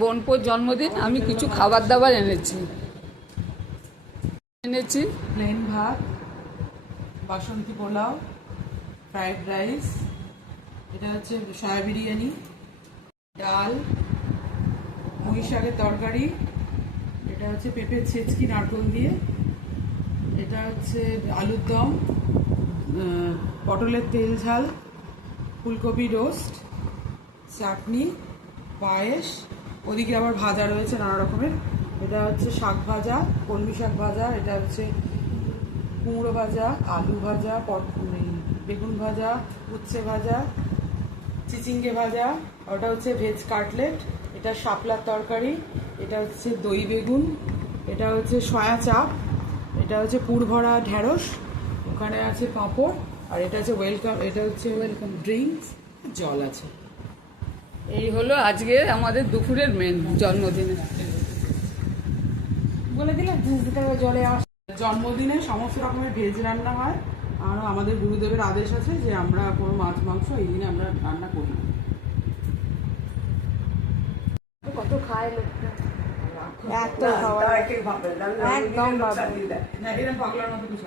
বোনপোর জন্মদিন, আমি কিছু খাবার দাবার এনেছি। প্লেন ভাত, বাসন্তী পোলাও, ফ্রাইড রাইস, এটা হচ্ছে সয়া বিরিয়ানি, ডাল, পুঁই শাকের তরকারি, এটা হচ্ছে পেঁপের ছেচকি নারকেল দিয়ে, এটা হচ্ছে আলুর দম, পটলের তেল ঝাল, ফুলকপি রোস্ট, চাটনি, পায়েস, ওদিকে আবার ভাজা রয়েছে নানা রকমের। এটা হচ্ছে শাক ভাজা, কলমি শাক ভাজা, এটা হচ্ছে কুমড়ো ভাজা, আলু ভাজা, বেগুন ভাজা, উচ্ছে ভাজা, চিচিঙ্গে ভাজা, ওটা হচ্ছে ভেজ কাটলেট, এটা শাপলার তরকারি, এটা হচ্ছে দই বেগুন, এটা হচ্ছে সয়া চাপ, এটা হচ্ছে পুরভরা ঢ্যাঁড়স, ওখানে আছে পাঁপড়, আর এটা হচ্ছে ওয়েলকাম, এটা হচ্ছে ওয়েলকাম ড্রিঙ্কস, জল আছে। এই হলো আজকে আমাদের দুপুরের মেন জন্মদিনে। বলে দিলে জলে জন্মদিনে সমস্ত রকমের ভেজ রান্না হয়, আর আমাদের গুরুদেবের আদেশ আছে যে আমরা কোনো মাছ মাংস এই দিনে আমরা রান্না করি না। কত খায় লোকটা, এত খাওয়া একদম না, এরকম পাগলার মতো কিছু